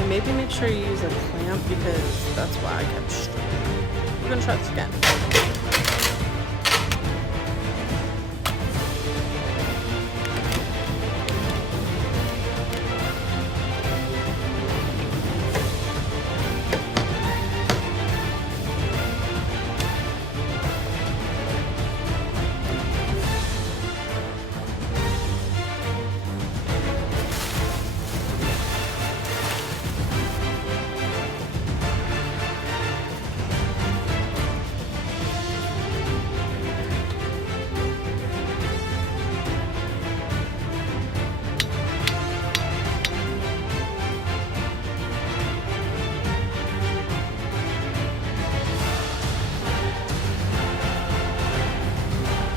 And maybe make sure you use a clamp because that's why I kept straining. We're gonna try this again.